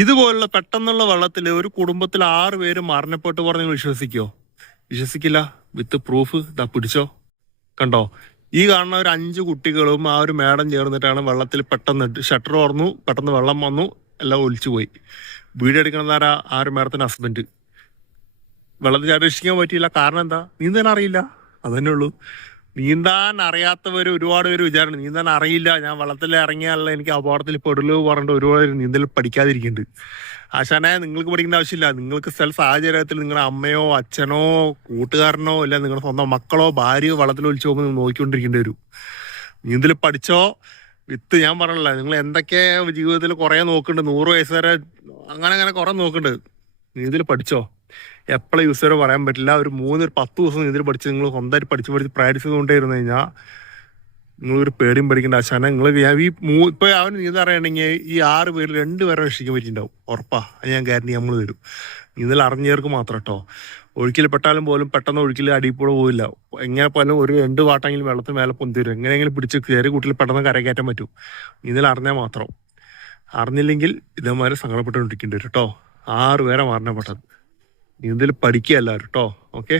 ഇതുപോലുള്ള പെട്ടെന്നുള്ള വെള്ളത്തിൽ ഒരു കുടുംബത്തിൽ 6 പേര് മരണപ്പെട്ടു പറഞ്ഞ് നിങ്ങൾ വിശ്വസിക്കോ? വിശ്വസിക്കില്ല. വിത്ത് പ്രൂഫ് ഇതാ പിടിച്ചോ, കണ്ടോ? ഈ കാണുന്ന ഒരു 5 കുട്ടികളും ആ ഒരു മേഡം ചേർന്നിട്ടാണ് വെള്ളത്തിൽ പെട്ടെന്ന് ഷട്ടർ തുറന്നു, പെട്ടെന്ന് വെള്ളം വന്നു, എല്ലാം ഒലിച്ചു പോയി. വീഡിയോ എടുക്കണതാരാ? ആ ഒരു മേഡത്തിന്റെ ഹസ്ബൻഡ്. വെള്ളത്തിൽ രക്ഷിക്കാൻ പറ്റിയില്ല. കാരണം എന്താ? നീന്താൻ അറിയില്ല, അതന്നെ ഉള്ളൂ. നീന്താൻ അറിയാത്തവർ ഒരുപാട് പേര് വിചാരിച്ചു നീന്താൻ അറിയില്ല, ഞാൻ വെള്ളത്തിൽ ഇറങ്ങിയാലല്ല എനിക്ക് അപകടത്തിൽ പെടലു പറഞ്ഞിട്ട് ഒരുപാട് പേര് നീന്തൽ പഠിക്കാതിരിക്കുന്നുണ്ട്. ആശാനെ, നിങ്ങൾക്ക് പഠിക്കേണ്ട ആവശ്യമില്ല. നിങ്ങൾക്ക് സ്ഥല സാഹചര്യത്തിൽ നിങ്ങളുടെ അമ്മയോ അച്ഛനോ കൂട്ടുകാരനോ ഇല്ല നിങ്ങളുടെ സ്വന്തം മക്കളോ ഭാര്യയോ വെള്ളത്തിൽ ഒലിച്ചു പോകുമ്പോൾ നിങ്ങൾ നോക്കിക്കൊണ്ടിരിക്കേണ്ടി വരും. നീന്തൽ പഠിച്ചോ. വിത്ത് ഞാൻ പറഞ്ഞില്ല, നിങ്ങൾ എന്തൊക്കെ ജീവിതത്തിൽ കുറെ നോക്കുന്നുണ്ട്, 100 വയസ്സ് വരെ അങ്ങനെ കുറെ നോക്കുന്നുണ്ട്. നീന്തൽ പഠിച്ചോ. എപ്പോഴും യൂസ് ചെയ്യാൻ പറയാൻ പറ്റില്ല. ഒരു 10 ദിവസം നീന്തൽ പഠിച്ച് നിങ്ങൾ സ്വന്തമായിട്ട് പഠിച്ച് പ്രാക്ടീസ് ചെയ്തുകൊണ്ടേയിരുന്നു കഴിഞ്ഞാൽ നിങ്ങളൊരു പേടിയും പഠിക്കേണ്ട ആശാന. നിങ്ങൾ ഇപ്പൊ അവന് നീന്തൽ അറിയണമെങ്കിൽ ഈ 6 പേരിൽ 2 പേരെ രക്ഷിക്കാൻ പറ്റിയിട്ടുണ്ടാവും, ഉറപ്പാ. അത് ഞാൻ ഗ്യാരണ്ടി നമ്മൾ തരും. നീന്തൽ അറിഞ്ഞവർക്ക് മാത്രം കേട്ടോ. ഒഴുക്കിൽ പെട്ടാലും പോലും പെട്ടെന്ന് ഒഴുക്കിൽ അടിയിൽക്കൂടെ പോവില്ല. എങ്ങനെ പോലും ഒരു 2 വാട്ടെങ്കിലും വെള്ളത്തിന് മേലെ പൊന്തി വരും. എങ്ങനെയെങ്കിലും പിടിച്ച് ചെറിയ കുട്ടിയിൽ പെട്ടെന്ന് കരകയറ്റാൻ പറ്റും. നീന്തൽ അറിഞ്ഞാൽ മാത്രം. അറിഞ്ഞില്ലെങ്കിൽ ഇതേമാതിരി സങ്കടപ്പെട്ടുകൊണ്ടിരിക്കേണ്ടി വരും കേട്ടോ. 6 പേരെ മരണപ്പെട്ടത്. നീന്തൽ പഠിക്കുക എല്ലാവരും കേട്ടോ. ഓക്കെ.